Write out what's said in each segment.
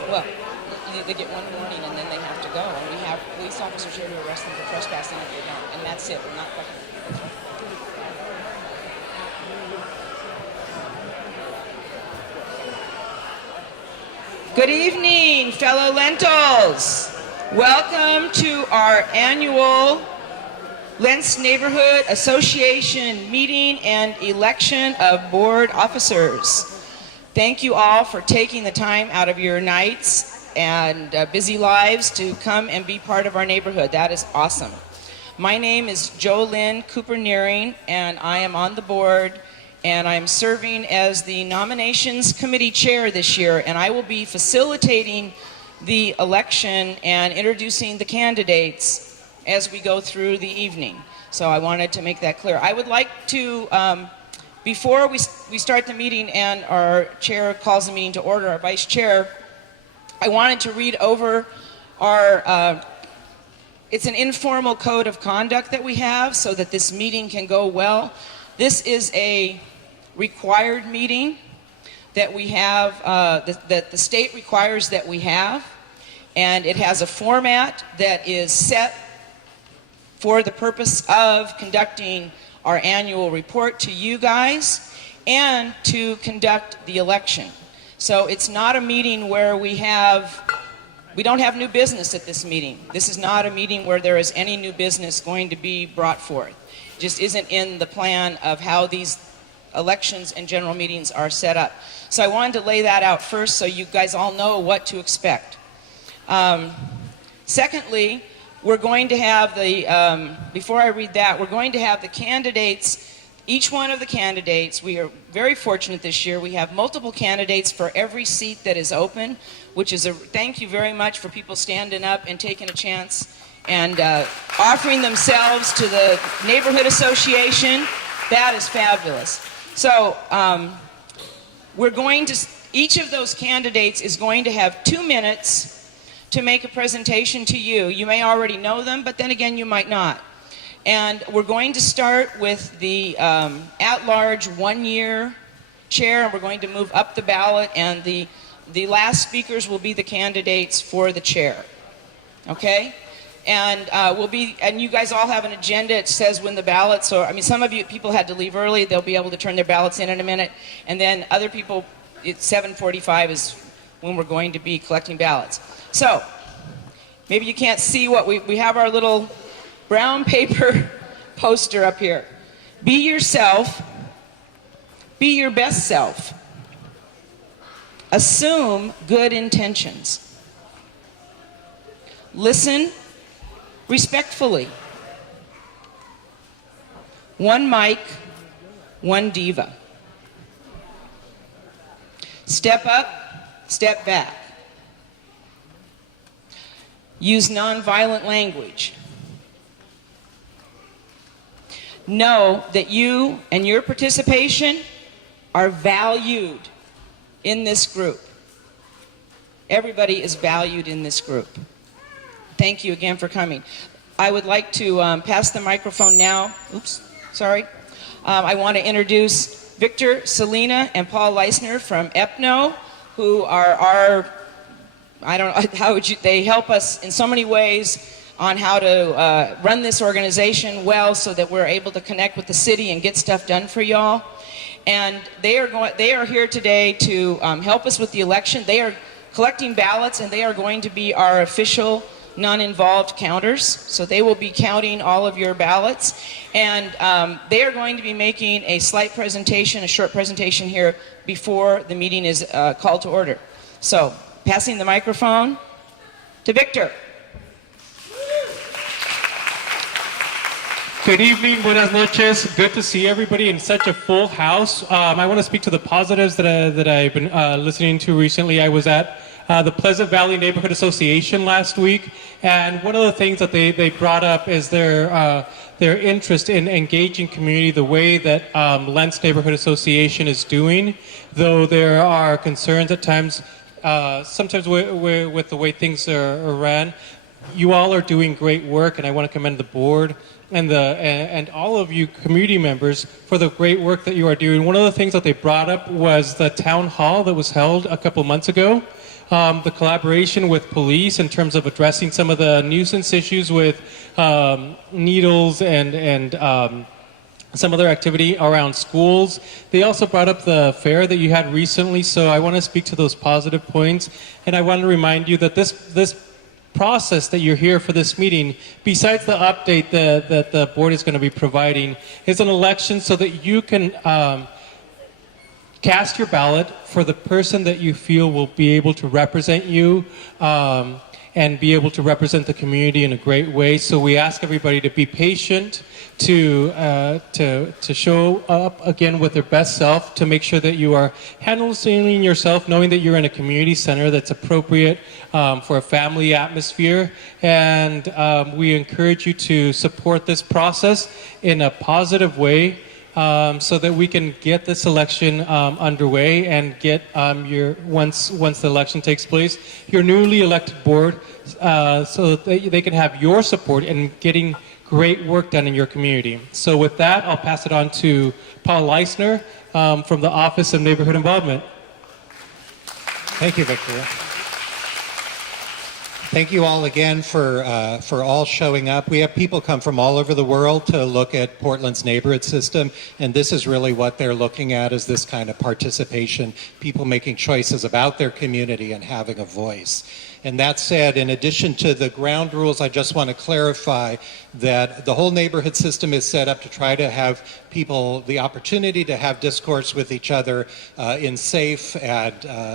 Well, they get one warning and then they have to go. And we have police officers here to arrest them for trespassing if they don't. And that's it. We're not fucking. Good evening, fellow Lentals. Welcome to our annual Lents Neighborhood Association meeting and election of board officers. Thank you all for taking the time out of your nights and busy lives to come and be part of our neighborhood. That is awesome. My name is JoLynn Cooper-Nearing, and I am on the board, and I'm serving as the nominations committee chair this year, and I will be facilitating the election and introducing the candidates as we go through the evening. So I wanted to make that clear. I would like to, before we start the meeting and our chair calls the meeting to order, our vice chair, I wanted to read over our, it's an informal code of conduct that we have so that this meeting can go well. This is a required meeting that we have, that the state requires that we have, and it has a format that is set for the purpose of conducting our annual report to you guys and to conduct the election. So it's not a meeting where we don't have new business at this meeting. This is not a meeting where there is any new business going to be brought forth. It just isn't in the plan of how these elections and general meetings are set up. So I wanted to lay that out first so you guys all know what to expect. Secondly, we're going to have the, before I read that, we're going to have the candidates, each one of the candidates. We are very fortunate this year. We have multiple candidates for every seat that is open, which is a thank you very much for people standing up and taking a chance and offering themselves to the Neighborhood Association. That is fabulous. So we're going to, each of those candidates is going to have 2 minutes to make a presentation to you. You may already know them, but then again, you might not. And we're going to start with the at-large one-year chair, and we're going to move up the ballot, and the last speakers will be the candidates for the chair. Okay? And and you guys all have an agenda. It says when the ballots, or I mean, some of you people had to leave early. They'll be able to turn their ballots in a minute, and then other people, it's 7:45 is when we're going to be collecting ballots. So, maybe you can't see what we have our little brown paper poster up here. Be yourself. Be your best self. Assume good intentions. Listen respectfully. One mic, one diva. Step up, step back. Use nonviolent language. Know that you and your participation are valued in this group. Everybody is valued in this group. Thank you again for coming. I would like to pass the microphone now. Oops, sorry. I want to introduce Victor, Selena, and Paul Leisner from EPNO, who are our, I don't know, how would you, they help us in so many ways on how to run this organization well so that we're able to connect with the city and get stuff done for y'all. And they are here today to help us with the election. They are collecting ballots, and they are going to be our official non-involved counters. So they will be counting all of your ballots. And they are going to be making a slight presentation, a short presentation here before the meeting is called to order. So, passing the microphone to Victor. Good evening, buenas noches. Good to see everybody in such a full house. I want to speak to the positives that I've been listening to recently. I was at the Pleasant Valley Neighborhood Association last week, and one of the things that they brought up is their interest in engaging community the way that Lents Neighborhood Association is doing, though there are concerns at times, sometimes with the way things are ran. you all are doing great work, and I want to commend the board and all of you community members for the great work that you are doing. One of the things that they brought up was the town hall that was held a couple months ago. The collaboration with police in terms of addressing some of the nuisance issues with needles and some other activity around schools. They also brought up the fair that you had recently, so I want to speak to those positive points. And I want to remind you that this process that you're here for this meeting, besides the update that the board is going to be providing, is an election so that you can cast your ballot for the person that you feel will be able to represent you and be able to represent the community in a great way. So we ask everybody to be patient, to show up again with their best self, to make sure that you are handling yourself, knowing that you're in a community center that's appropriate for a family atmosphere. And we encourage you to support this process in a positive way, so that we can get this election underway and get once the election takes place, your newly elected board, so that they can have your support in getting great work done in your community. So with that, I'll pass it on to Paul Leisner from the Office of Neighborhood Involvement. Thank you, Victoria. Thank you all again for all showing up. We have people come from all over the world to look at Portland's neighborhood system, and this is really what they're looking at, is this kind of participation, people making choices about their community and having a voice. And that said, in addition to the ground rules, I just want to clarify that the whole neighborhood system is set up to try to have people the opportunity to have discourse with each other in safe and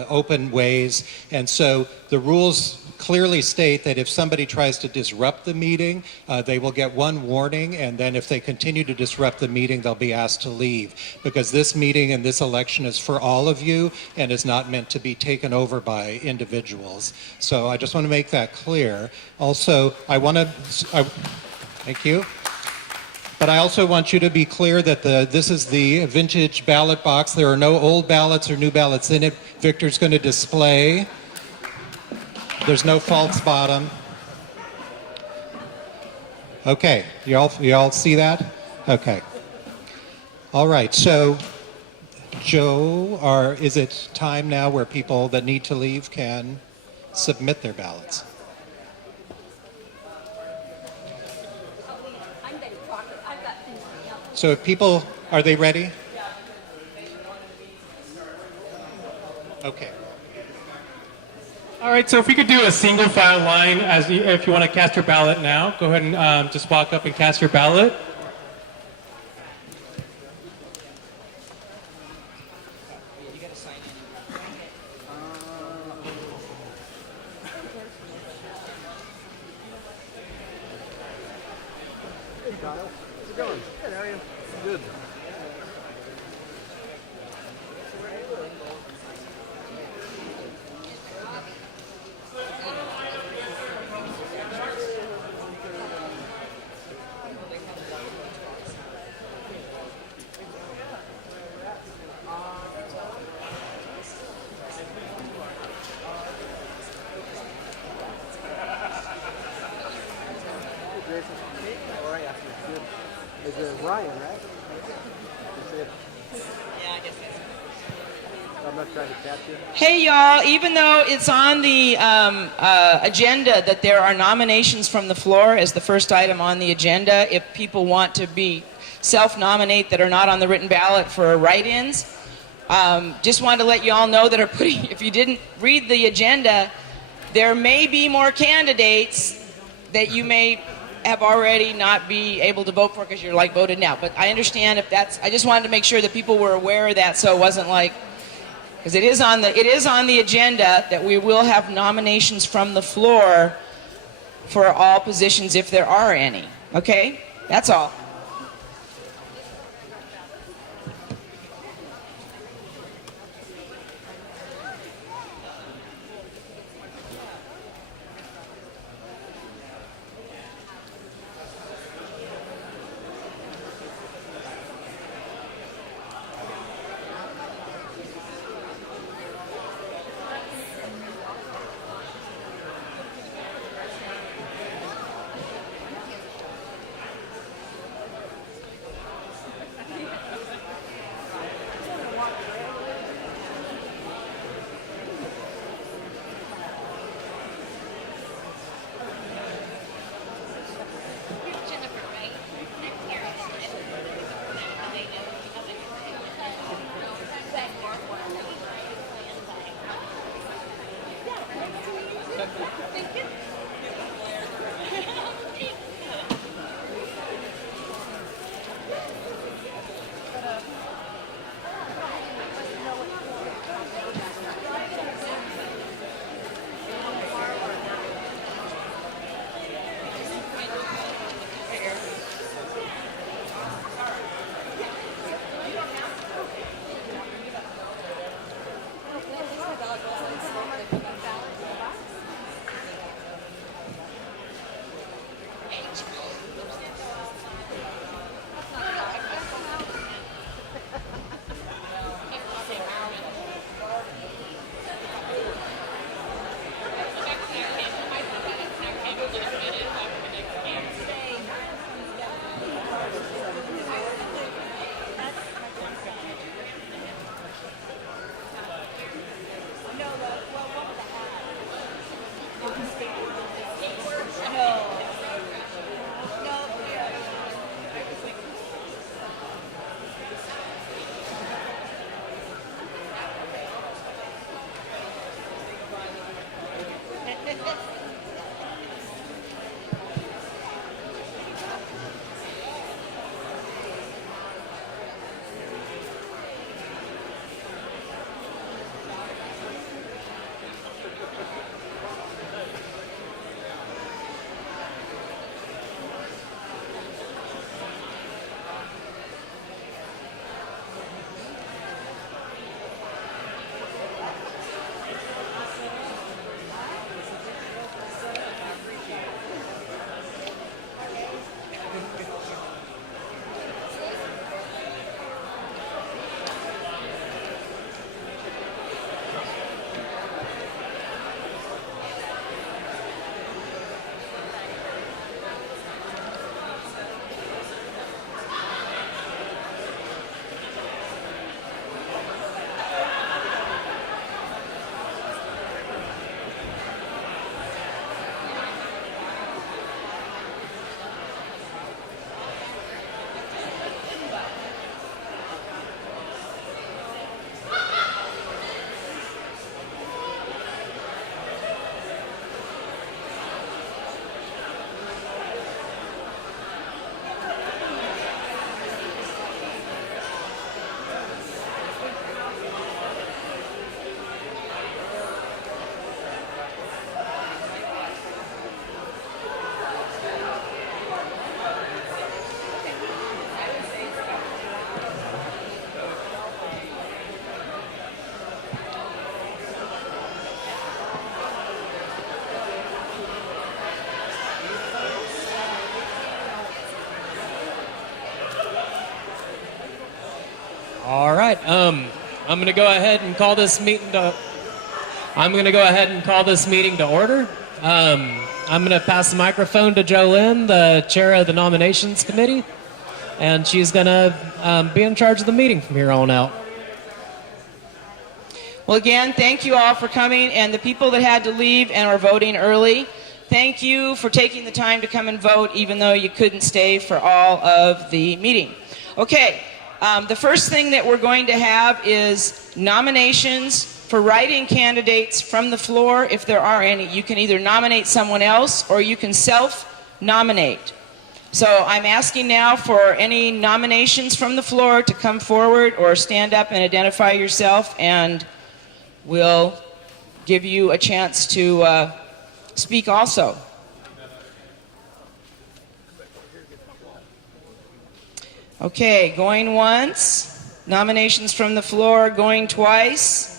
open ways. And so the rules clearly state that if somebody tries to disrupt the meeting, they will get one warning, and then if they continue to disrupt the meeting, they'll be asked to leave, because this meeting and this election is for all of you and is not meant to be taken over by individuals. So I just want to make that clear. Also, thank you. But I also want you to be clear that this is the vintage ballot box. There are no old ballots or new ballots in it. Victor's going to display. There's no false bottom. Okay, you all see that? Okay. All right, so Joe, is it time now where people that need to leave can submit their ballots? So if people, are they ready? Okay. All right, so if we could do a single file line, if you want to cast your ballot now, go ahead and just walk up and cast your ballot. Hey Kyle, how's it going? Good, how are you? Good. All right, good. Is it Ryan, right? Is it? Yeah, I guess that's I'm not trying to catch you. Hey y'all, even though it's on the agenda that there are nominations from the floor as the first item on the agenda, if people want to be self-nominate that are not on the written ballot for write-ins, just wanted to let you all know that are putting, if you didn't read the agenda, there may be more candidates that you may have already not be able to vote for because you're like voted now. But I understand if that's, I just wanted to make sure that people were aware of that, so it wasn't like, because it is on the agenda that we will have nominations from the floor for all positions if there are any. Okay? That's all. All right. I'm going to go ahead and call this meeting to. I'm going to go ahead and call this meeting to order. I'm going to pass the microphone to Jolynn, the chair of the nominations committee, and she's going to be in charge of the meeting from here on out. Well, again, thank you all for coming, and the people that had to leave and are voting early, thank you for taking the time to come and vote, even though you couldn't stay for all of the meeting. Okay, the first thing that we're going to have is nominations for write-in candidates from the floor, if there are any. You can either nominate someone else or you can self-nominate. So I'm asking now for any nominations from the floor to come forward or stand up and identify yourself, and we'll give you a chance to speak also. Okay, going once. Nominations from the floor, going twice.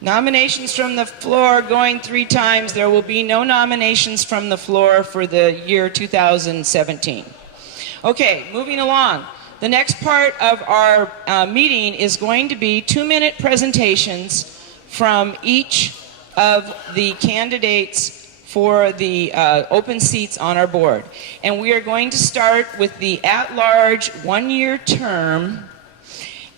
Nominations from the floor, going 3 times. There will be no nominations from the floor for the year 2017. Okay, moving along. The next part of our meeting is going to be 2-minute presentations from each of the candidates for the open seats on our board. And we are going to start with the at-large 1-year term.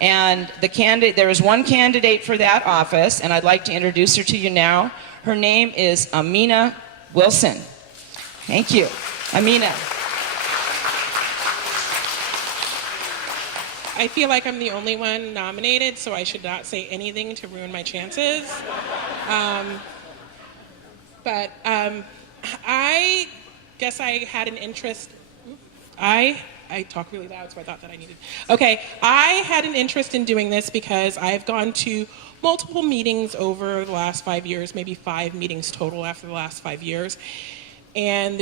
And there is one candidate for that office, and I'd like to introduce her to you now. Her name is Amina Wilson. Thank you. Amina. I feel like I'm the only one nominated, so I should not say anything to ruin my chances. But I guess I had an interest. I talk really loud, so I thought that I needed. Okay, I had an interest in doing this because I've gone to multiple meetings over the last 5 years, maybe 5 meetings total after the last 5 years. And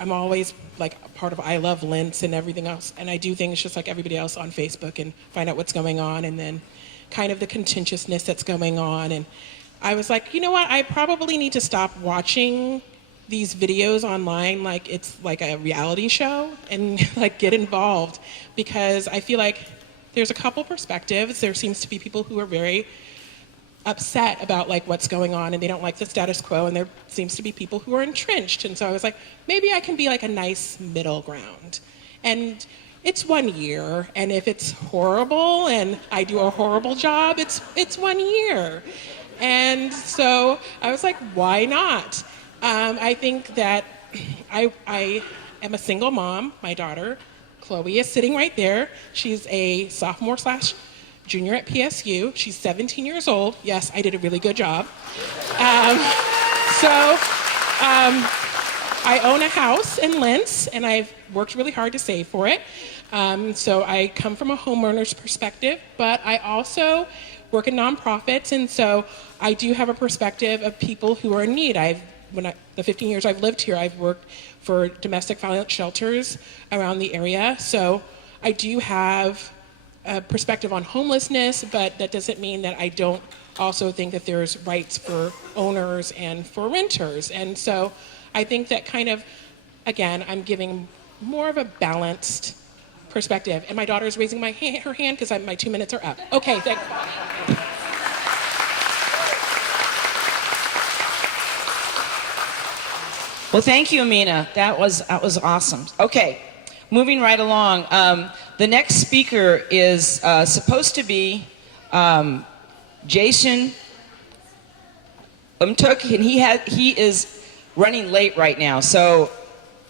I'm always like a part of I Love Lents and everything else. And I do things just like everybody else on Facebook and find out what's going on and then kind of the contentiousness that's going on. And I was like, you know what, I probably need to stop watching these videos online like it's like a reality show and like get involved, because I feel like there's a couple perspectives. There seems to be people who are very upset about like what's going on and they don't like the status quo, and there seems to be people who are entrenched. And so I was like, maybe I can be like a nice middle ground. And it's 1 year, and if it's horrible and I do a horrible job, it's 1 year. And so I was like, why not? I think that I am a single mom. My daughter, Chloe, is sitting right there. She's a sophomore/junior at PSU. She's 17 years old. Yes, I did a really good job. I own a house in Lents, and I've worked really hard to save for it. So I come from a homeowner's perspective, but I also work in nonprofits, and so I do have a perspective of people who are in need. The 15 years I've lived here, I've worked for domestic violence shelters around the area. So I do have a perspective on homelessness, but that doesn't mean that I don't also think that there's rights for owners and for renters. And so I think that kind of, again, I'm giving more of a balanced perspective. And my daughter's raising her hand because my 2 minutes are up. Okay, thanks. Well, thank you, Amina. That was awesome. Okay, moving right along. The next speaker is supposed to be Jason Umtuk, and he is running late right now. So,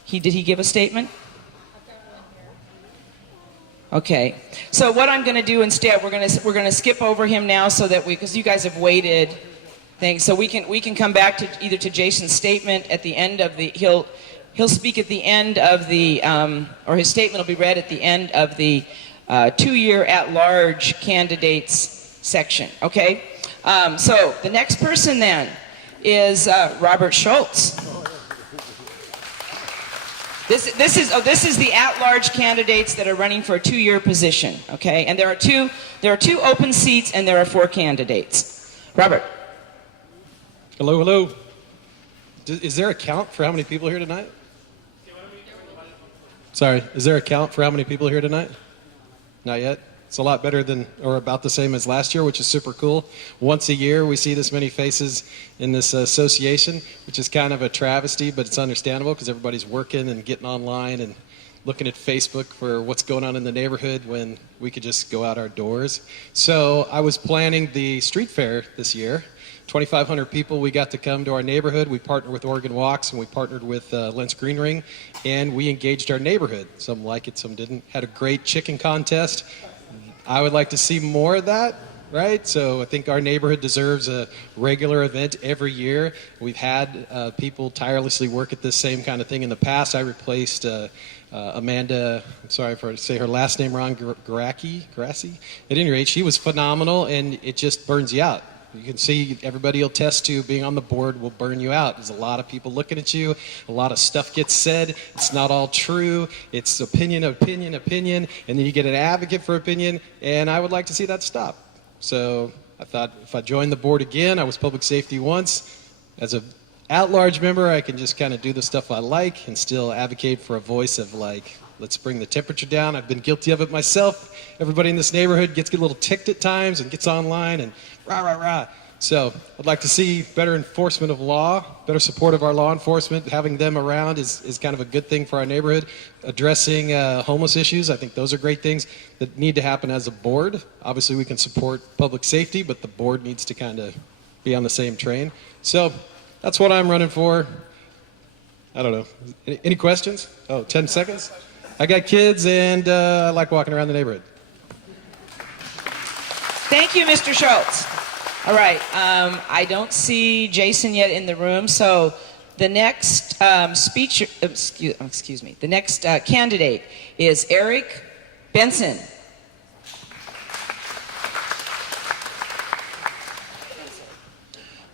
did he give a statement? Okay. So what I'm going to do instead, we're going to skip over him now, so that because you guys have waited. Thanks. So we can come back to either to Jason's statement at the end of the he'll speak at the end of the or his statement will be read at the end of the 2-year at-large candidates section. Okay. So the next person then is Robert Schultz. This is the at-large candidates that are running for a 2-year position. Okay, and there are two open seats, and there are 4 candidates. Robert. Hello, hello. Is there a count for how many people are here tonight? Sorry, is there a count for how many people are here tonight? Not yet? It's a lot better than, or about the same as last year, which is super cool. Once a year, we see this many faces in this association, which is kind of a travesty, but it's understandable because everybody's working and getting online and looking at Facebook for what's going on in the neighborhood when we could just go out our doors. So I was planning the street fair this year. 2,500 people, we got to come to our neighborhood. We partnered with Oregon Walks, and we partnered with Lents Green Ring, and we engaged our neighborhood. Some like it, some didn't. Had a great chicken contest. I would like to see more of that, right? So I think our neighborhood deserves a regular event every year. We've had people tirelessly work at this same kind of thing in the past. I replaced Amanda, I'm sorry if I say her last name wrong, Grassi. At any rate, she was phenomenal, and it just burns you out. You can see everybody will test to being on the board will burn you out. There's a lot of people looking at you. A lot of stuff gets said. It's not all true. It's opinion, and then you get an advocate for opinion, and I would like to see that stop. So I thought if I joined the board again, I was public safety once. As an at-large member, I can just kind of do the stuff I like and still advocate for a voice of like, let's bring the temperature down. I've been guilty of it myself. Everybody in this neighborhood gets a little ticked at times and gets online and rah. So I'd like to see better enforcement of law, better support of our law enforcement. Having them around is kind of a good thing for our neighborhood. Addressing homeless issues, I think those are great things that need to happen as a board. Obviously we can support public safety, but the board needs to kind of be on the same train. So that's what I'm running for. I don't know. Any questions? 10 seconds? I got kids, and I like walking around the neighborhood. Thank you, Mr. Schultz. All right, I don't see Jason yet in the room, so the next excuse me, the next candidate is Eric Benson.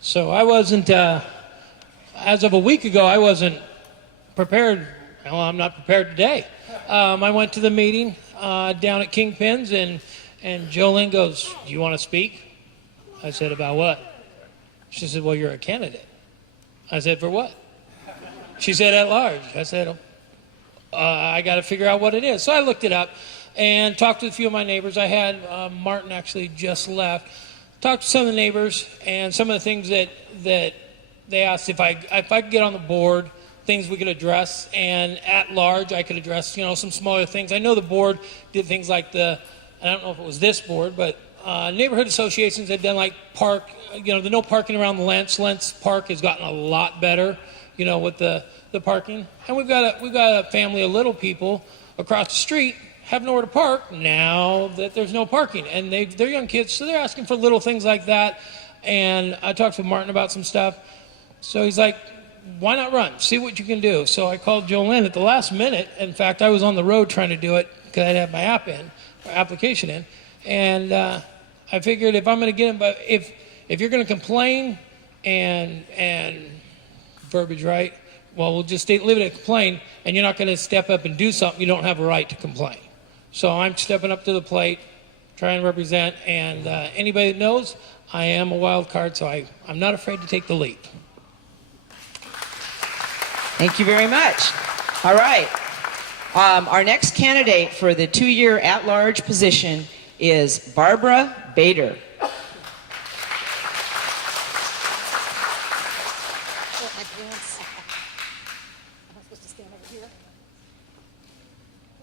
So I wasn't, as of a week ago, I wasn't prepared. Well, I'm not prepared today. I went to the meeting down at Kingpin's, and Jolene goes, "Do you want to speak?" I said, "About what?" She said, "Well, you're a candidate." I said, "For what?" She said, "At large." I said, "I got to figure out what it is." So I looked it up and talked to a few of my neighbors. I had Martin actually just left. Talked to some of the neighbors, and some of the things that they asked if I could get on the board, things we could address, and at large I could address, some smaller things. I know the board did things like I don't know if it was this board, but neighborhood associations have done like park, the no parking around the Lents. Lents Park has gotten a lot better, with the parking. And we've got a family of little people across the street have nowhere to park now that there's no parking, and they're young kids, so they're asking for little things like that. And I talked to Martin about some stuff, so he's like, "Why not run? See what you can do." So I called Jolene at the last minute. In fact, I was on the road trying to do it because I didn't have my application in, and I figured if I'm going to get him, but if you're going to complain and verbiage right, well, we'll just leave it at complain, and you're not going to step up and do something you don't have a right to complain. So I'm stepping up to the plate, trying to represent, and anybody that knows, I am a wild card, so I'm not afraid to take the leap. Thank you very much. All right. Our next candidate for the 2-year at-large position is Barbara Bader.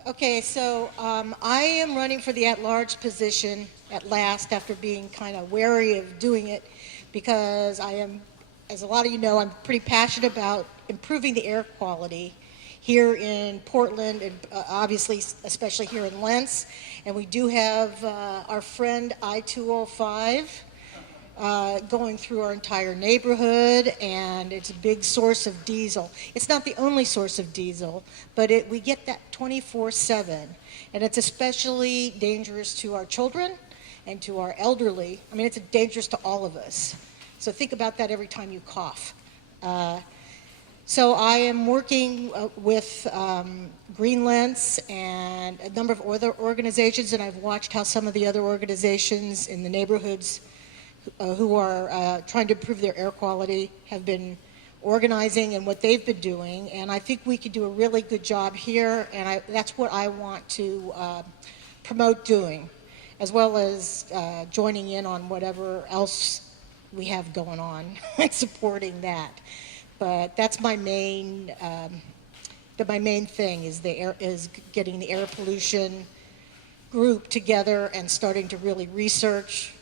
Okay, so I am running for the at-large position at last after being kind of wary of doing it because I am, as a lot of you know, I'm pretty passionate about improving the air quality here in Portland and obviously especially here in Lents. And we do have our friend I-205 going through our entire neighborhood, and it's a big source of diesel. It's not the only source of diesel, but we get that 24/7, and it's especially dangerous to our children and to our elderly. I mean, it's dangerous to all of us. So think about that every time you cough. So I am working with Green Lents and a number of other organizations, and I've watched how some of the other organizations in the neighborhoods who are trying to improve their air quality have been organizing and what they've been doing, and I think we could do a really good job here, and that's what I want to promote doing, as well as joining in on whatever else we have going on and supporting that. But that's my main thing is getting the air pollution group together and starting to really research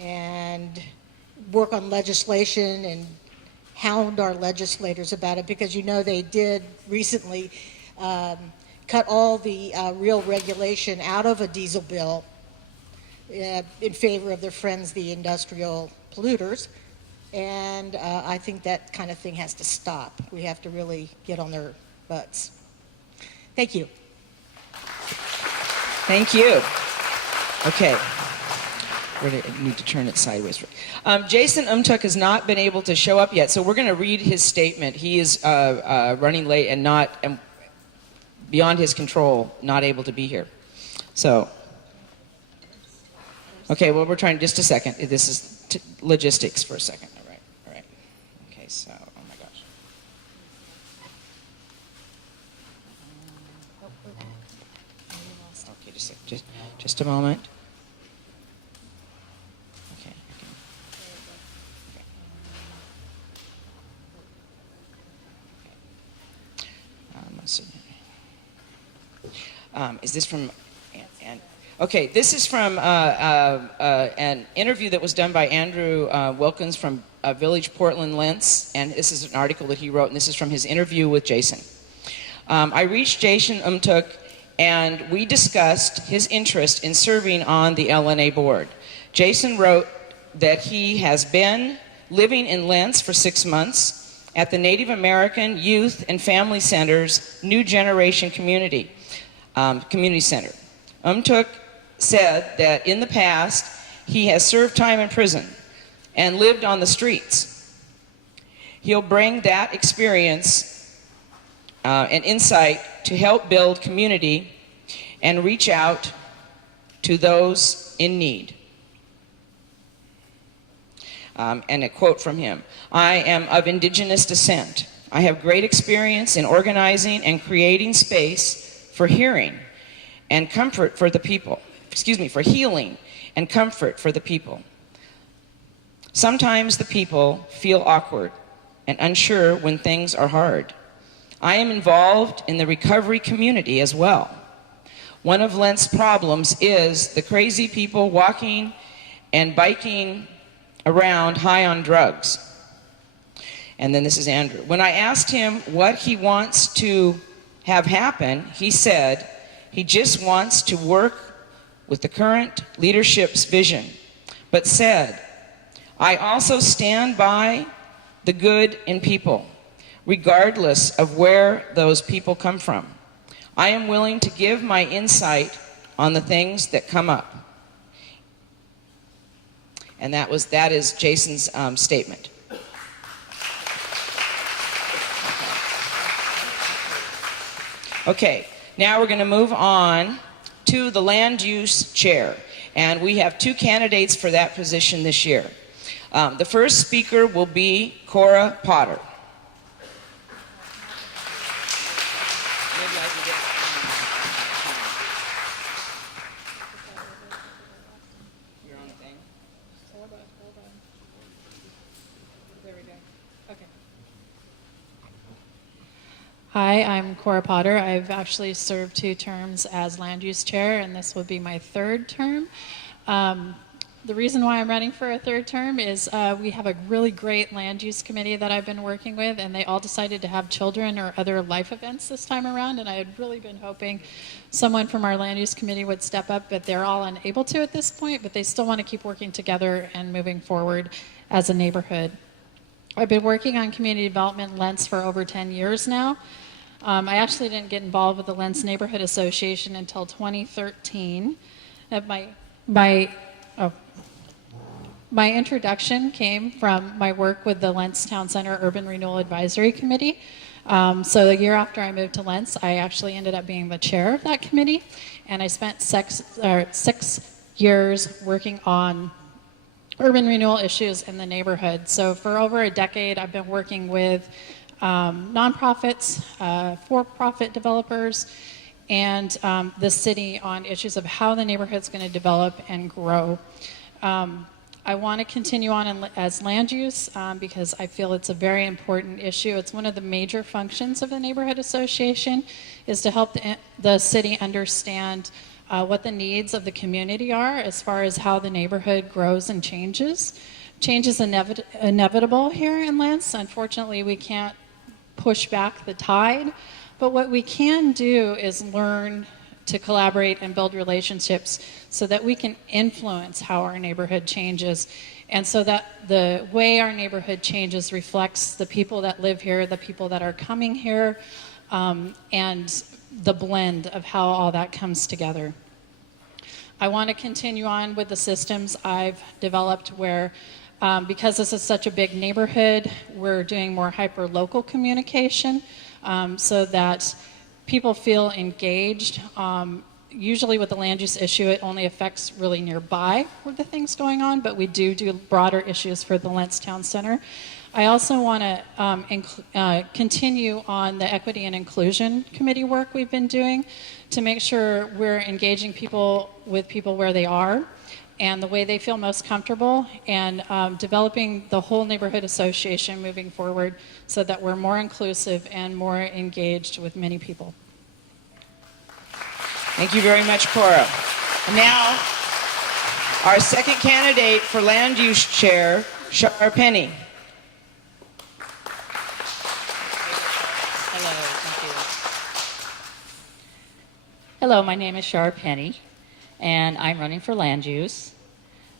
and work on legislation and hound our legislators about it, because they did recently cut all the real regulation out of a diesel bill in favor of their friends, the industrial polluters. And I think that kind of thing has to stop. We have to really get on their butts. Thank you. Thank you. Okay. We need to turn it sideways. Jason Umtuk has not been able to show up yet, so we're going to read his statement. He is running late and beyond his control, not able to be here. So, okay, well, we're trying just a second. This is logistics for a second. All right. Okay, so, oh my gosh. Okay, just a moment. Is this from? Okay, this is from an interview that was done by Andrew Wilkins from Village Portland Lents, and this is an article that he wrote, and this is from his interview with Jason. I reached Jason Umtuk, and we discussed his interest in serving on the LNA board. Jason wrote that he has been living in Lents for 6 months at the Native American Youth and Family Center's New Generation Community Center. Umtuk said that in the past he has served time in prison and lived on the streets. He'll bring that experience and insight to help build community and reach out to those in need. And a quote from him: "I am of indigenous descent. I have great experience in organizing and creating space for hearing and comfort for the people. For healing and comfort for the people. Sometimes the people feel awkward and unsure when things are hard. I am involved in the recovery community as well. One of Lent's problems is the crazy people walking and biking around high on drugs." And then this is Andrew. "When I asked him what he wants to have happen, he said he just wants to work with the current leadership's vision, but said, I also stand by the good in people, regardless of where those people come from. I am willing to give my insight on the things that come up." And that is Jason's statement. Okay, now we're going to move on to the land use chair. And we have 2 candidates for that position this year. The first speaker will be Cora Potter. Hi, I'm Cora Potter. I've actually served 2 terms as land use chair, and this will be my 3rd term. The reason why I'm running for a 3rd term is we have a really great land use committee that I've been working with, and they all decided to have children or other life events this time around, and I had really been hoping someone from our land use committee would step up, but they're all unable to at this point, but they still want to keep working together and moving forward as a neighborhood. I've been working on community development in Lents for over 10 years now. I actually didn't get involved with the Lents Neighborhood Association until 2013. My introduction came from my work with the Lents Town Center Urban Renewal Advisory Committee. So the year after I moved to Lents, I actually ended up being the chair of that committee, and I spent 6 years working on urban renewal issues in the neighborhood. So for over a decade, I've been working with nonprofits, for-profit developers, and the city on issues of how the neighborhood's going to develop and grow. I want to continue on as land use because I feel it's a very important issue. It's one of the major functions of the neighborhood association is to help the city understand what the needs of the community are as far as how the neighborhood grows and changes. Change is inevitable here in Lents. Unfortunately, we can't push back the tide, but what we can do is learn to collaborate and build relationships so that we can influence how our neighborhood changes, and so that the way our neighborhood changes reflects the people that live here, the people that are coming here, and the blend of how all that comes together. I want to continue on with the systems I've developed where because this is such a big neighborhood, we're doing more hyper-local communication so that people feel engaged. Usually with the land use issue, it only affects really nearby where the things going on, but we do broader issues for the Lents Town Center. I also want to continue on the Equity and Inclusion Committee work we've been doing to make sure we're engaging people with people where they are and the way they feel most comfortable, and developing the whole neighborhood association moving forward so that we're more inclusive and more engaged with many people. Thank you very much, Cora. And now, our second candidate for land use chair, Shar Penny. Hello, thank you. Hello, my name is Shar Penny, and I'm running for land use.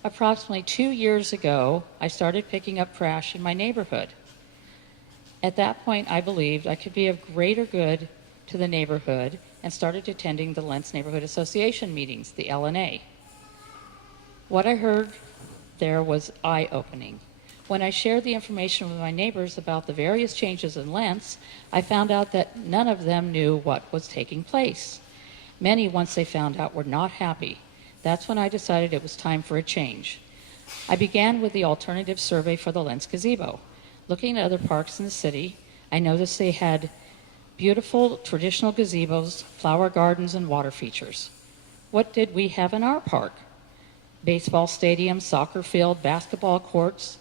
Approximately 2 years ago, I started picking up trash in my neighborhood. At that point, I believed I could be of greater good to the neighborhood and started attending the Lents Neighborhood Association meetings, the LNA. What I heard there was eye-opening. When I shared the information with my neighbors about the various changes in Lents, I found out that none of them knew what was taking place. Many, once they found out, were not happy. That's when I decided it was time for a change. I began with the alternative survey for the Lents gazebo. Looking at other parks in the city, I noticed they had beautiful traditional gazebos, flower gardens, and water features. What did we have in our park? Baseball stadium, soccer field, basketball courts,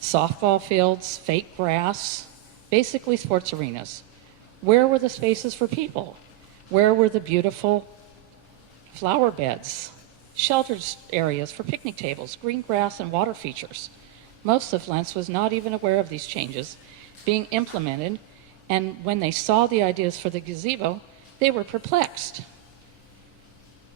softball fields, fake grass, basically sports arenas. Where were the spaces for people? Where were the beautiful flower beds, sheltered areas for picnic tables, green grass, and water features? Most of Lents was not even aware of these changes being implemented, and when they saw the ideas for the gazebo, they were perplexed.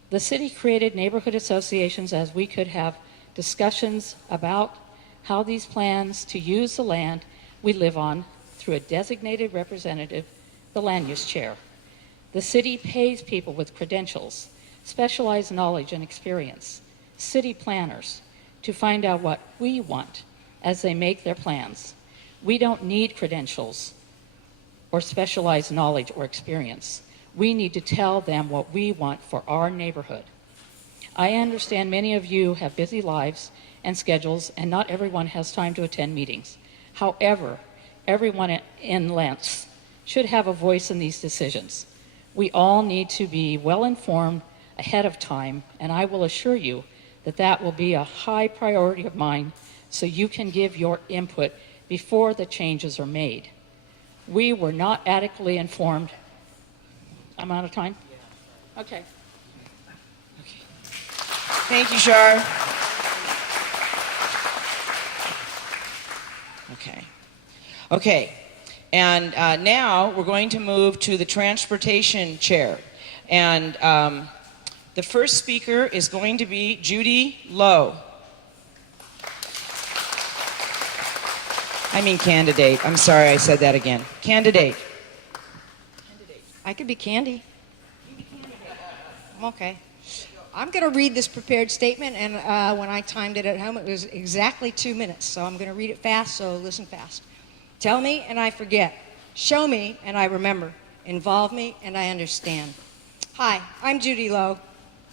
The city created neighborhood associations as we could have discussions about how these plans to use the land we live on through a designated representative, the land use chair. The city pays people with credentials, specialized knowledge and experience, city planners, to find out what we want as they make their plans. We don't need credentials or specialized knowledge or experience. We need to tell them what we want for our neighborhood. I understand many of you have busy lives and schedules, and not everyone has time to attend meetings. However, everyone in Lents should have a voice in these decisions. We all need to be well informed ahead of time, and I will assure you that that will be a high priority of mine so you can give your input before the changes are made. We were not adequately informed. I'm out of time? Okay. Thank you, Shar. Okay. And now we're going to move to the transportation chair. And the first speaker is going to be Judy Lowe. I mean candidate. I'm sorry I said that again. Candidate. I could be Candy. I'm okay. I'm going to read this prepared statement, and when I timed it at home, it was exactly 2 minutes. So I'm going to read it fast, so listen fast. Tell me, and I forget. Show me, and I remember. Involve me, and I understand. Hi, I'm Judy Lowe,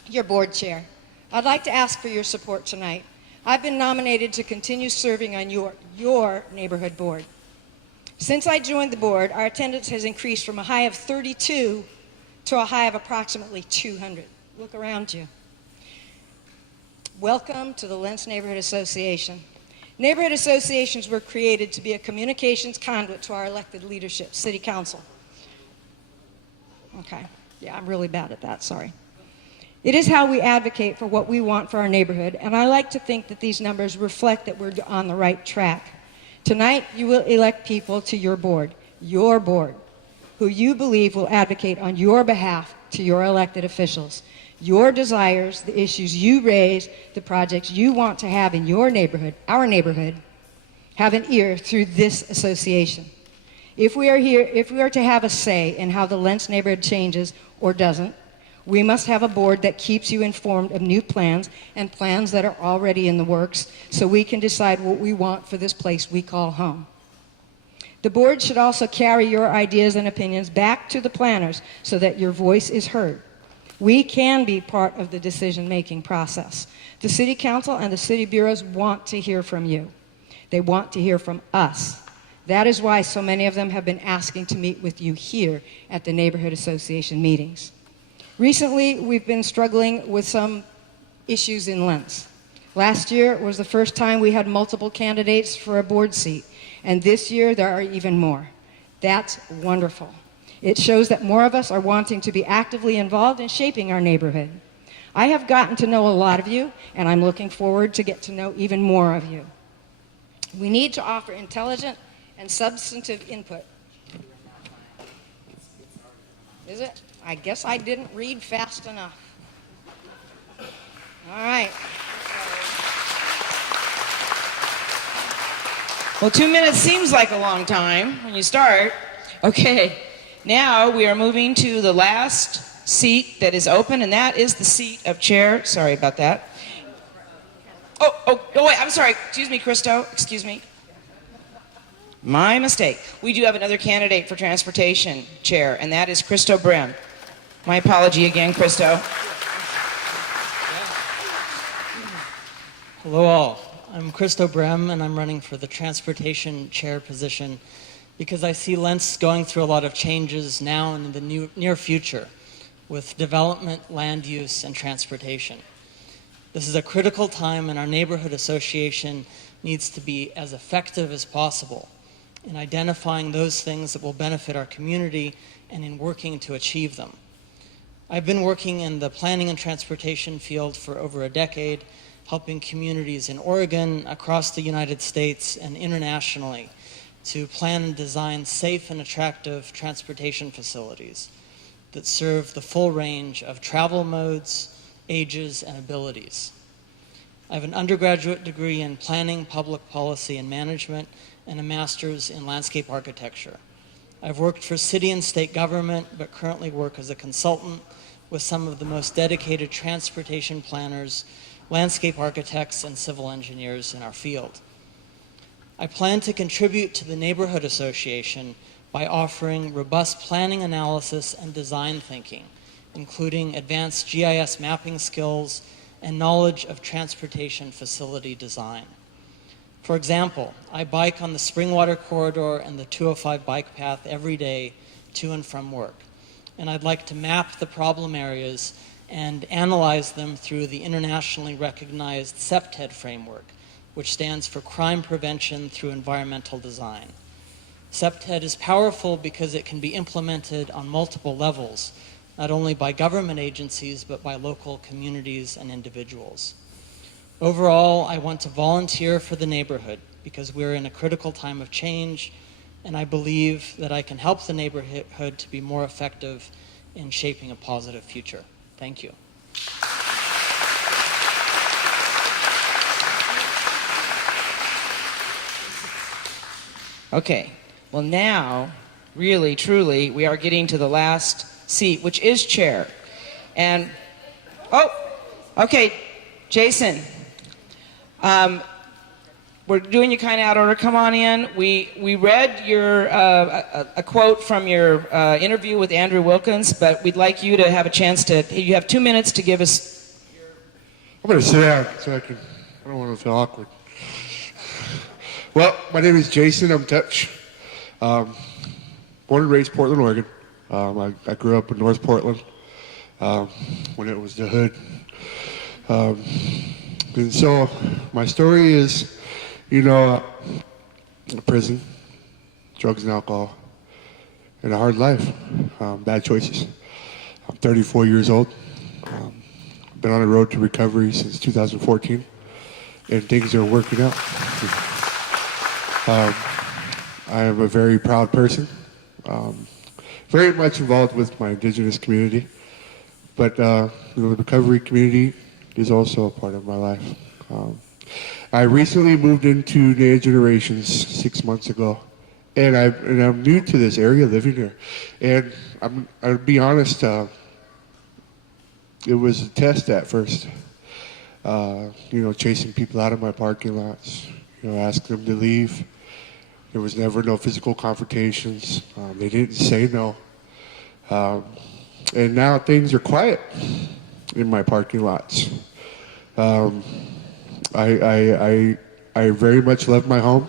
your board chair. I'd like to ask for your support tonight. I've been nominated to continue serving on your neighborhood board. Since I joined the board, our attendance has increased from a high of 32 to a high of approximately 200. Look around you. Welcome to the Lents Neighborhood Association. Neighborhood associations were created to be a communications conduit to our elected leadership, city council. Okay, yeah, I'm really bad at that, sorry. It is how we advocate for what we want for our neighborhood, and I like to think that these numbers reflect that we're on the right track. Tonight, you will elect people to your board, who you believe will advocate on your behalf to your elected officials. Your desires, the issues you raise, the projects you want to have in your neighborhood, our neighborhood, have an ear through this association. If we are to have a say in how the Lents neighborhood changes or doesn't, we must have a board that keeps you informed of new plans and plans that are already in the works so we can decide what we want for this place we call home. The board should also carry your ideas and opinions back to the planners so that your voice is heard. We can be part of the decision-making process. The City Council and the City Bureaus want to hear from you. They want to hear from us. That is why so many of them have been asking to meet with you here at the Neighborhood Association meetings. Recently, we've been struggling with some issues in Lents. Last year was the first time we had multiple candidates for a board seat, and this year there are even more. That's wonderful. It shows that more of us are wanting to be actively involved in shaping our neighborhood. I have gotten to know a lot of you, and I'm looking forward to get to know even more of you. We need to offer intelligent and substantive input. Is it? I guess I didn't read fast enough. All right. Well, 2 minutes seems like a long time when you start. Okay, now we are moving to the last seat that is open, and that is the seat of chair. Sorry about that. Oh, wait, I'm sorry. Excuse me, Christo. Excuse me. My mistake. We do have another candidate for transportation chair, and that is Christo Brem. My apology again, Christo. Hello all. I'm Christo Brem, and I'm running for the transportation chair position because I see Lents going through a lot of changes now and in the near future with development, land use, and transportation. This is a critical time, and our neighborhood association needs to be as effective as possible in identifying those things that will benefit our community and in working to achieve them. I've been working in the planning and transportation field for over a decade, helping communities in Oregon, across the United States, and internationally to plan and design safe and attractive transportation facilities that serve the full range of travel modes, ages, and abilities. I have an undergraduate degree in planning, public policy, and management, and a master's in landscape architecture. I've worked for city and state government, but currently work as a consultant with some of the most dedicated transportation planners, landscape architects, and civil engineers in our field. I plan to contribute to the Neighborhood Association by offering robust planning analysis and design thinking, including advanced GIS mapping skills and knowledge of transportation facility design. For example, I bike on the Springwater Corridor and the 205 bike path every day to and from work, and I'd like to map the problem areas and analyze them through the internationally recognized CEPTED framework, which stands for Crime Prevention Through Environmental Design. CEPTED is powerful because it can be implemented on multiple levels, not only by government agencies, but by local communities and individuals. Overall, I want to volunteer for the neighborhood because we're in a critical time of change, and I believe that I can help the neighborhood to be more effective in shaping a positive future. Thank you. Okay, well now, really, truly, we are getting to the last seat, which is chair. And, okay, Jason, we're doing you kind of out of order. Come on in. We read your a quote from your interview with Andrew Wilkins, but we'd like you to have a chance to. You have 2 minutes to give us. I'm going to sit down so I don't want to feel awkward. Well, my name is Jason. I'm Dutch. Born and raised Portland, Oregon. I grew up in North Portland when it was the hood. And so my story is, prison, drugs and alcohol, and a hard life, bad choices. I'm 34 years old. Been on the road to recovery since 2014, and things are working out. I am a very proud person, very much involved with my indigenous community, but the recovery community is also a part of my life. I recently moved into Native Generations 6 months ago, and I'm new to this area, living here. And I'll be honest, it was a test at first. Chasing people out of my parking lots, asking them to leave. There was never no physical confrontations. They didn't say no. And now things are quiet in my parking lots. I very much love my home.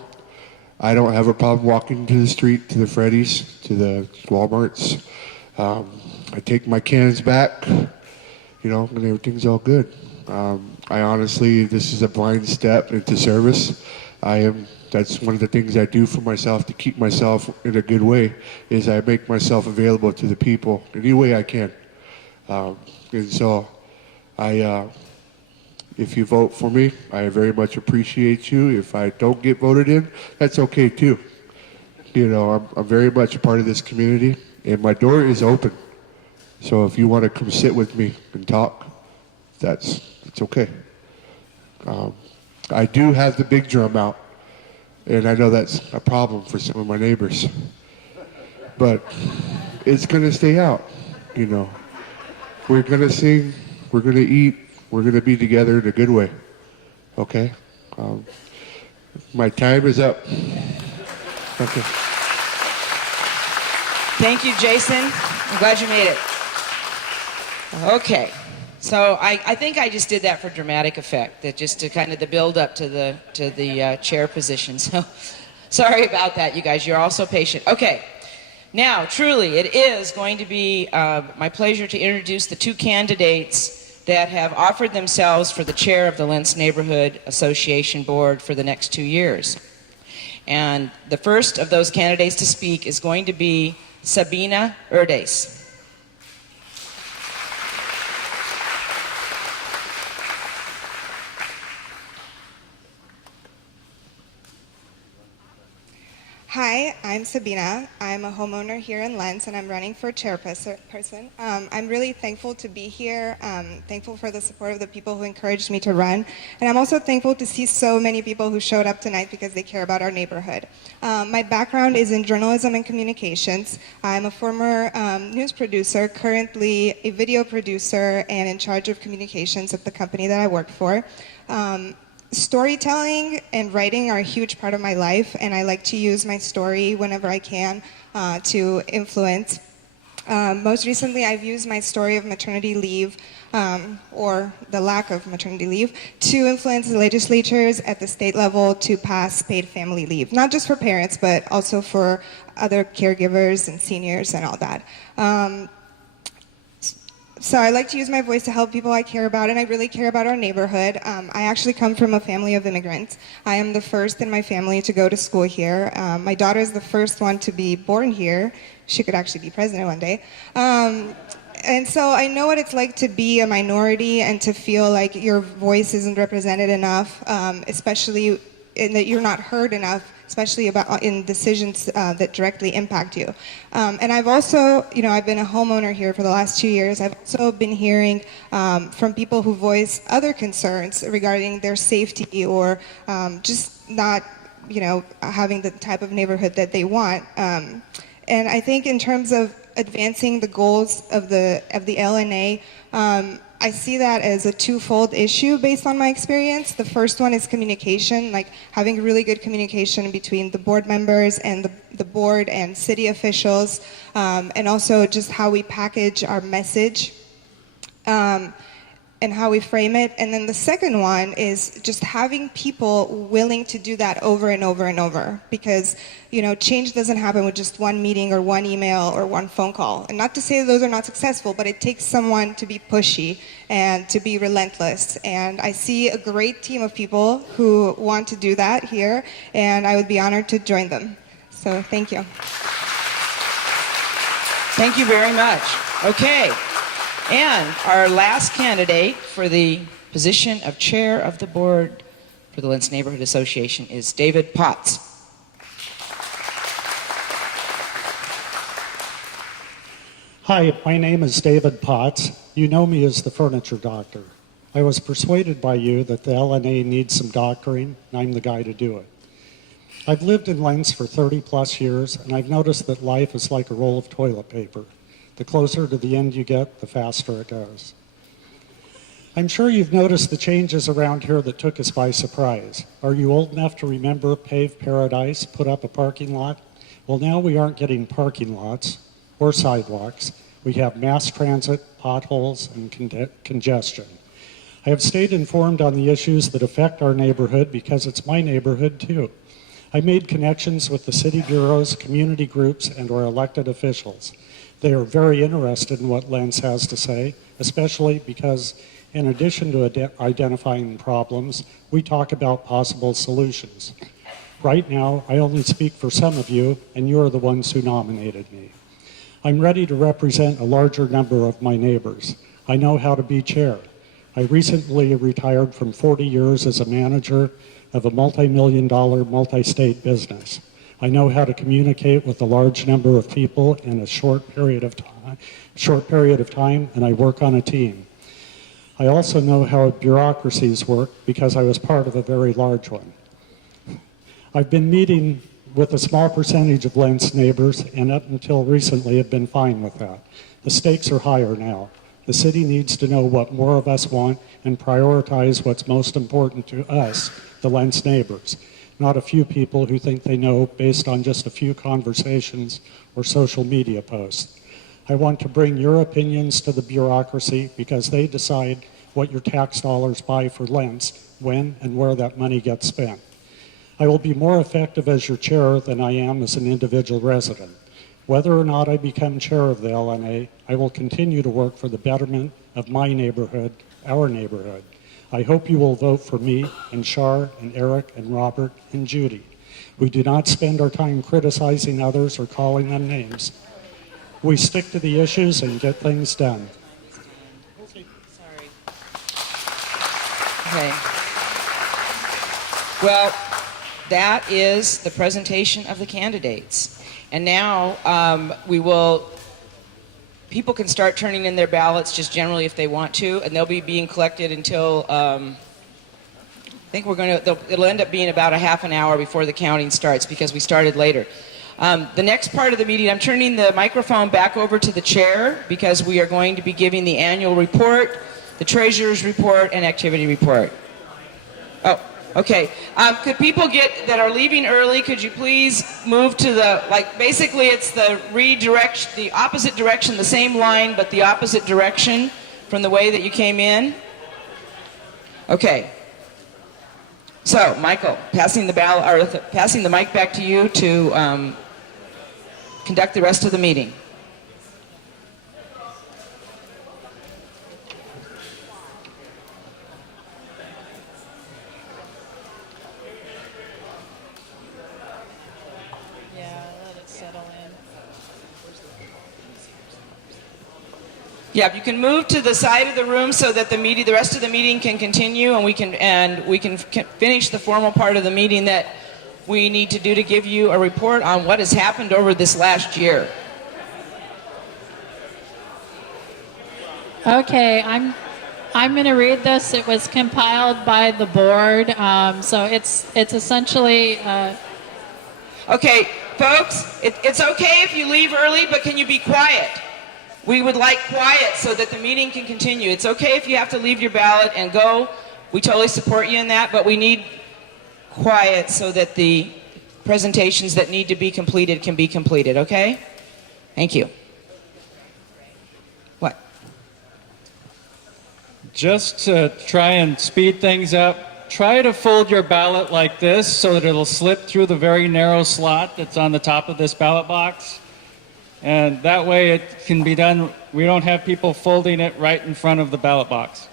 I don't have a problem walking to the street, to the Freddy's, to the Walmarts. I take my cans back, and everything's all good. I honestly, this is a blind step into service. That's one of the things I do for myself to keep myself in a good way, is I make myself available to the people any way I can. And so if you vote for me, I very much appreciate you. If I don't get voted in, that's okay too. I'm very much a part of this community, and my door is open. So if you want to come sit with me and talk, it's okay. I do have the big drum out. And I know that's a problem for some of my neighbors. But it's going to stay out, you know. We're going to sing, we're going to eat, we're going to be together in a good way. Okay? My time is up. Okay. Thank you, Jason. I'm glad you made it. Okay. So I think I just did that for dramatic effect, that just to kind of the build up to the chair position. So sorry about that, you guys. You're all so patient. Okay. Now, truly, it is going to be my pleasure to introduce the two candidates that have offered themselves for the chair of the Lents Neighborhood Association Board for the next 2 years. And the first of those candidates to speak is going to be Sabina Urdes. Hi, I'm Sabina. I'm a homeowner here in Lents, and I'm running for chairperson. I'm really thankful to be here, thankful for the support of the people who encouraged me to run, and I'm also thankful to see so many people who showed up tonight because they care about our neighborhood. My background is in journalism and communications. I'm a former news producer, currently a video producer, and in charge of communications at the company that I work for. Storytelling and writing are a huge part of my life, and I like to use my story whenever I can to influence. Most recently, I've used my story of maternity leave, or the lack of maternity leave, to influence the legislatures at the state level to pass paid family leave, not just for parents, but also for other caregivers and seniors and all that. So I like to use my voice to help people I care about, and I really care about our neighborhood. I actually come from a family of immigrants. I am the first in my family to go to school here. My daughter is the first one to be born here. She could actually be president one day. And so I know what it's like to be a minority and to feel like your voice isn't represented enough, especially in that you're not heard enough, especially about in decisions that directly impact you. And I've also, I've been a homeowner here for the last 2 years. I've also been hearing from people who voice other concerns regarding their safety or just not, having the type of neighborhood that they want. And I think in terms of advancing the goals of the LNA, I see that as a twofold issue based on my experience. The first one is communication, like having really good communication between the board members and the board and city officials, and also just how we package our message and how we frame it. And then the second one is just having people willing to do that over and over and over, because change doesn't happen with just one meeting or one email or one phone call. And not to say that those are not successful, but it takes someone to be pushy and to be relentless. And I see a great team of people who want to do that here, and I would be honored to join them. So thank you. Thank you very much. Okay. And our last candidate for the position of chair of the board for the Lents Neighborhood Association is David Potts. Hi, my name is David Potts. You know me as the furniture doctor. I was persuaded by you that the LNA needs some doctoring, and I'm the guy to do it. I've lived in Lents for 30 plus years, and I've noticed that life is like a roll of toilet paper. The closer to the end you get, the faster it goes. I'm sure you've noticed the changes around here that took us by surprise. Are you old enough to remember Paved Paradise put up a parking lot? Well, now we aren't getting parking lots or sidewalks. We have mass transit, potholes, and congestion. I have stayed informed on the issues that affect our neighborhood because it's my neighborhood too. I made connections with the city bureaus, community groups, and our elected officials. They are very interested in what Lents has to say, especially because in addition to identifying problems, we talk about possible solutions. Right now, I only speak for some of you, and you are the ones who nominated me. I'm ready to represent a larger number of my neighbors. I know how to be chair. I recently retired from 40 years as a manager of a multi-million-dollar multi-state business. I know how to communicate with a large number of people in a short period of time, and I work on a team. I also know how bureaucracies work because I was part of a very large one. I've been meeting with a small percentage of Lents neighbors, and up until recently have been fine with that. The stakes are higher now. The city needs to know what more of us want and prioritize what's most important to us, the Lents neighbors, not a few people who think they know based on just a few conversations or social media posts. I want to bring your opinions to the bureaucracy because they decide what your tax dollars buy for Lents, when and where that money gets spent. I will be more effective as your chair than I am as an individual resident. Whether or not I become chair of the LNA, I will continue to work for the betterment of my neighborhood, our neighborhood. I hope you will vote for me and Shar and Eric and Robert and Judy. We do not spend our time criticizing others or calling them names. We stick to the issues and get things done. Okay. Well, that is the presentation of the candidates. And now people can start turning in their ballots just generally if they want to, and they'll be being collected until, I think it'll end up being about a half an hour before the counting starts because we started later. The next part of the meeting, I'm turning the microphone back over to the chair because we are going to be giving the annual report, the treasurer's report, and activity report. Oh, okay. Could people that are leaving early, could you please move to basically it's the opposite direction, the same line, but the opposite direction from the way that you came in? Okay. So, Michael, passing the mic back to you to conduct the rest of the meeting. Yeah, if you can move to the side of the room so that the rest of the meeting can continue, and we can finish the formal part of the meeting that we need to do to give you a report on what has happened over this last year. Okay, I'm going to read this. It was compiled by the board, so it's essentially. Okay, folks, it's okay if you leave early, but can you be quiet? We would like quiet so that the meeting can continue. It's okay if you have to leave your ballot and go. We totally support you in that, but we need quiet so that the presentations that need to be completed can be completed, okay? Thank you. What? Just to try and speed things up, try to fold your ballot like this so that it'll slip through the very narrow slot that's on the top of this ballot box. And that way it can be done. We don't have people folding it right in front of the ballot box.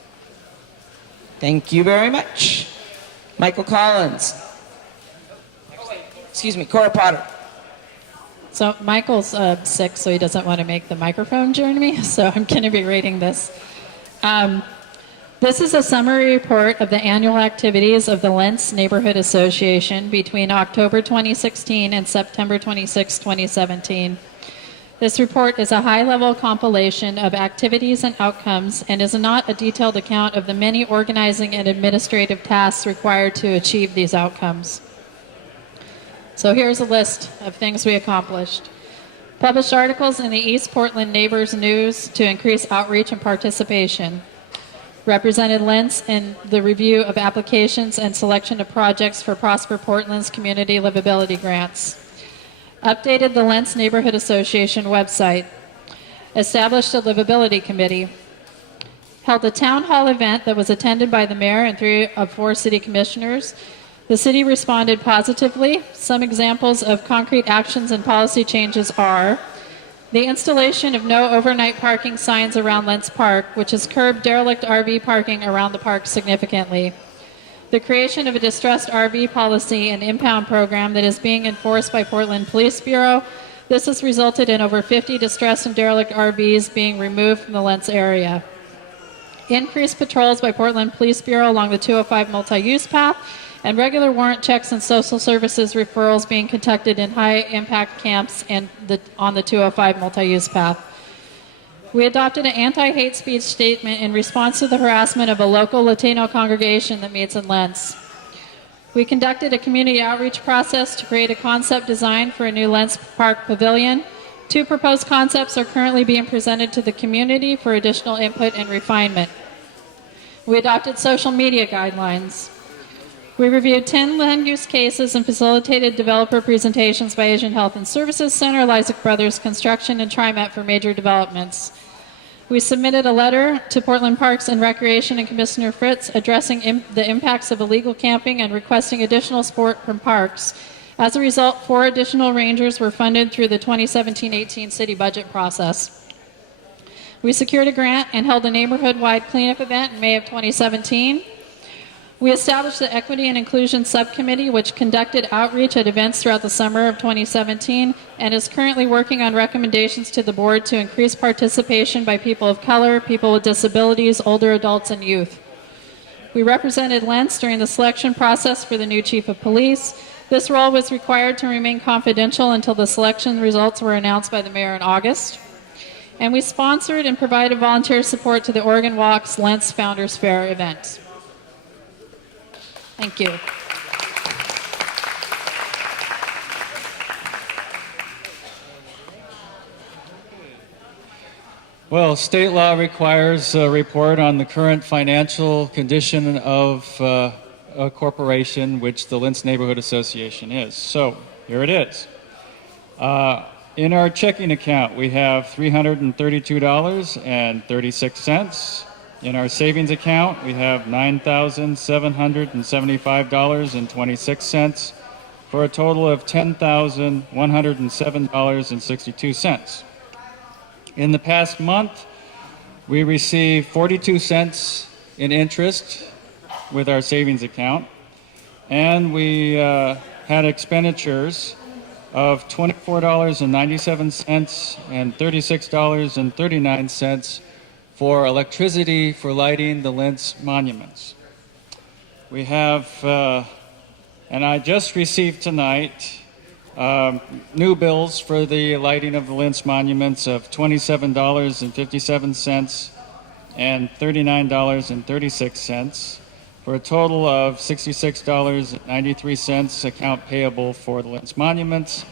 Thank you very much. Michael Collins. Excuse me, Cora Potter. So Michael's sick, so he doesn't want to make the microphone journey, so I'm going to be reading this. This is a summary report of the annual activities of the Lents Neighborhood Association between October 2016 and September 26, 2017. This report is a high-level compilation of activities and outcomes and is not a detailed account of the many organizing and administrative tasks required to achieve these outcomes. So here's a list of things we accomplished. Published articles in the East Portland Neighbors News to increase outreach and participation. Represented Lents in the review of applications and selection of projects for Prosper Portland's community livability grants. Updated the Lents Neighborhood Association website. Established a livability committee. Held a town hall event that was attended by the mayor and 3 of 4 city commissioners. The city responded positively. Some examples of concrete actions and policy changes are the installation of no overnight parking signs around Lents Park, which has curbed derelict RV parking around the park significantly. The creation of a distressed RV policy and impound program that is being enforced by Portland Police Bureau. This has resulted in over 50 distressed and derelict RVs being removed from the Lents area. Increased patrols by Portland Police Bureau along the 205 multi-use path, and regular warrant checks and social services referrals being conducted in high-impact camps and on the 205 multi-use path. We adopted an anti-hate speech statement in response to the harassment of a local Latino congregation that meets in Lents. We conducted a community outreach process to create a concept design for a new Lents Park Pavilion. 2 proposed concepts are currently being presented to the community for additional input and refinement. We adopted social media guidelines. We reviewed 10 land use cases and facilitated developer presentations by Asian Health and Services Center, Lysak Brothers Construction, and TriMet for major developments. We submitted a letter to Portland Parks and Recreation and Commissioner Fritz addressing the impacts of illegal camping and requesting additional support from parks. As a result, 4 additional rangers were funded through the 2017-18 city budget process. We secured a grant and held a neighborhood-wide cleanup event in May of 2017. We established the Equity and Inclusion Subcommittee, which conducted outreach at events throughout the summer of 2017 and is currently working on recommendations to the board to increase participation by people of color, people with disabilities, older adults, and youth. We represented Lents during the selection process for the new chief of police. This role was required to remain confidential until the selection results were announced by the mayor in August. And we sponsored and provided volunteer support to the Oregon Walk's Lents Founders Fair event. Thank you. Well, state law requires a report on the current financial condition of a corporation, which the Lents Neighborhood Association is. So, here it is. In our checking account, we have $332.36. In our savings account, we have $9,775.26 for a total of $10,107.62. In the past month, we received 42 cents in interest with our savings account, and we had expenditures of $24.97 and $36.39 for electricity for lighting the Lents monuments. We have, and I just received tonight, new bills for the lighting of the Lents monuments of $27.57 and $39.36 for a total of $66.93 account payable for the Lents monuments.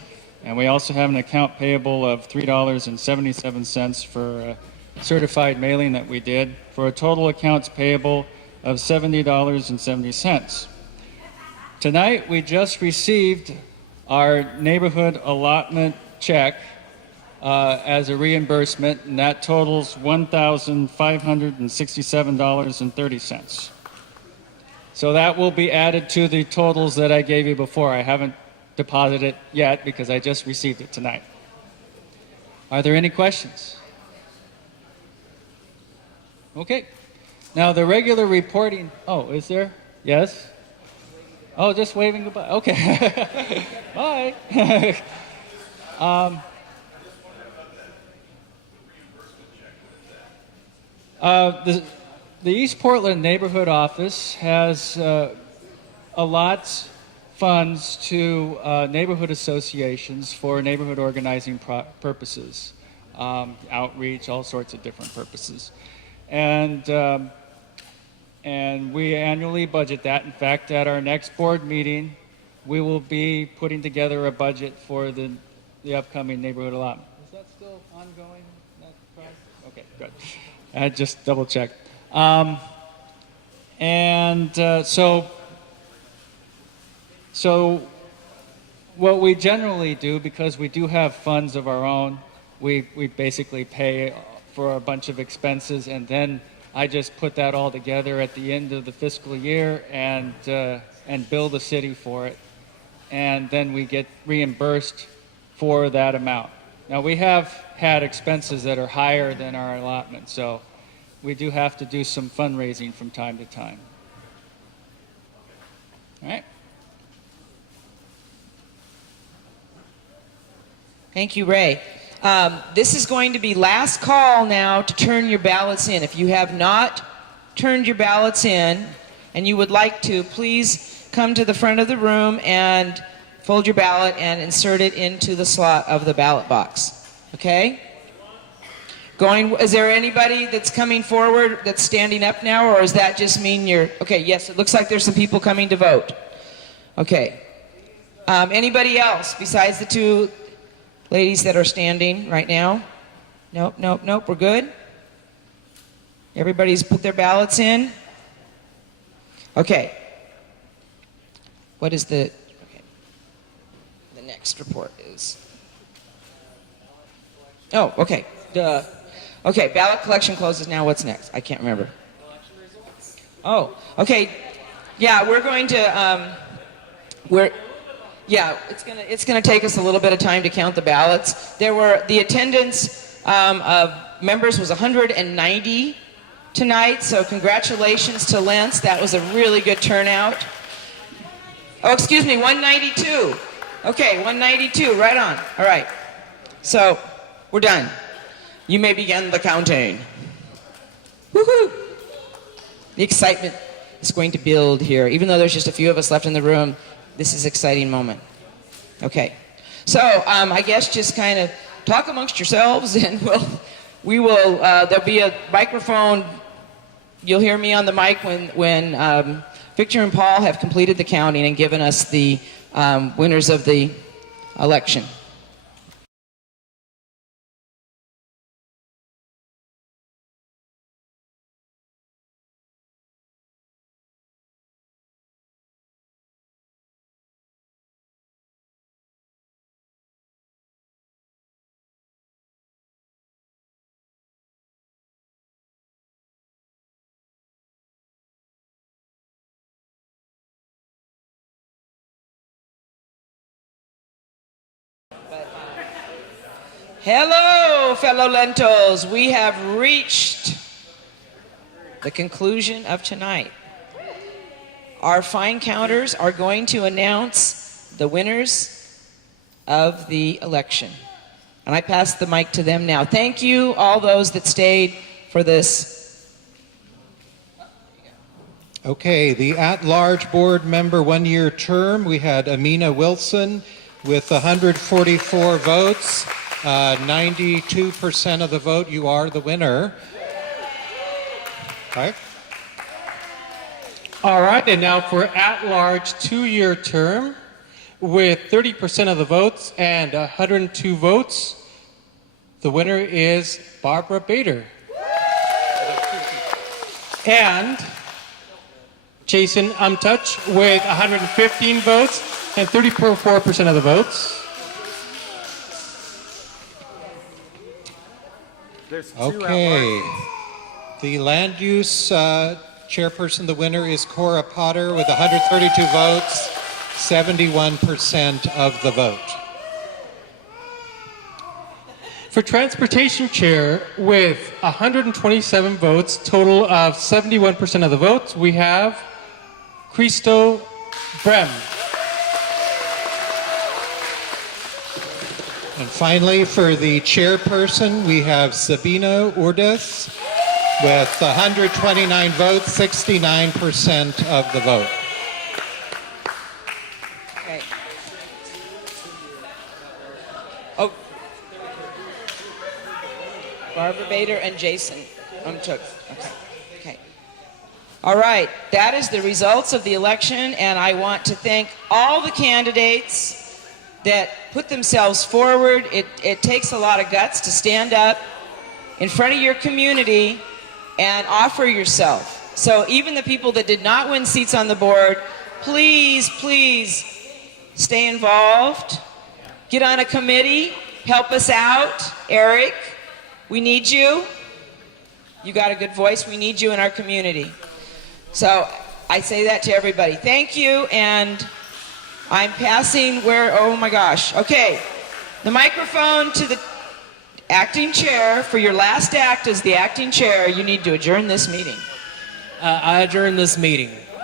And we also have an account payable of $3.77 for certified mailing that we did, for a total accounts payable of $70.70. Tonight we just received our neighborhood allotment check as a reimbursement, and that totals $1,567.30. So that will be added to the totals that I gave you before. I haven't deposited it yet because I just received it tonight. Are there any questions? Okay. Now the regular reporting, oh, is there? Yes? Oh, just waving goodbye. Okay. Bye. The East Portland Neighborhood Office has allots funds to neighborhood associations for neighborhood organizing purposes, outreach, all sorts of different purposes. And we annually budget that. In fact, at our next board meeting, we will be putting together a budget for the upcoming neighborhood allotment. Is that still ongoing? Okay, good. I just double checked. So what we generally do, because we do have funds of our own, we basically pay for a bunch of expenses, and then I just put that all together at the end of the fiscal year and bill the city for it, and then we get reimbursed for that amount. Now we have had expenses that are higher than our allotment, so we do have to do some fundraising from time to time. All right. Thank you, Ray. This is going to be last call now to turn your ballots in. If you have not turned your ballots in and you would like to, please come to the front of the room and fold your ballot and insert it into the slot of the ballot box. Okay? Is there anybody that's coming forward that's standing up now, or does that just mean you're... Okay, yes, it looks like there's some people coming to vote. Okay. Anybody else besides the two ladies that are standing right now? Nope, nope, nope. We're good? Everybody's put their ballots in? Okay. What is the... Okay. The next report is... Oh, okay. Duh. Okay, ballot collection closes now. What's next? I can't remember. Oh, okay. Yeah, we're going to... Yeah, it's gonna take us a little bit of time to count the ballots. The attendance of members was 190 tonight, so congratulations to Lents. That was a really good turnout. Oh, excuse me, 192. Okay, 192, right on. All right. So, we're done. You may begin the counting. Woohoo! The excitement is going to build here. Even though there's just a few of us left in the room, this is an exciting moment. Okay. So, I guess just kind of talk amongst yourselves, and there'll be a microphone. You'll hear me on the mic when Victor and Paul have completed the counting and given us the winners of the election. Hello, fellow lentils. We have reached the conclusion of tonight. Our fine counters are going to announce the winners of the election. And I pass the mic to them now. Thank you, all those that stayed for this. Okay, the at-large board member one-year term, we had Amina Wilson with 144 votes. 92% of the vote. You are the winner. Okay. All right, and now for at-large two-year term with 30% of the votes and 102 votes, the winner is Barbara Bader. And Jason Umtouch with 115 votes and 34% of the votes. Okay. The land use chairperson, the winner is Cora Potter with 132 votes, 71% of the vote. For transportation chair with 127 votes, total of 71% of the votes, we have Christo Brem. And finally, for the chairperson, we have Sabina Urdes with 129 votes, 69% of the vote. Okay. Oh. Barbara Bader and Jason Umtouch. Okay. Okay. All right. That is the results of the election, and I want to thank all the candidates that put themselves forward. It takes a lot of guts to stand up in front of your community and offer yourself. So even the people that did not win seats on the board, please, please stay involved. Get on a committee. Help us out. Eric, we need you. You got a good voice. We need you in our community. So I say that to everybody. Thank you, and I'm passing oh my gosh. Okay, the microphone to the acting chair. For your last act as the acting chair, you need to adjourn this meeting. I adjourn this meeting.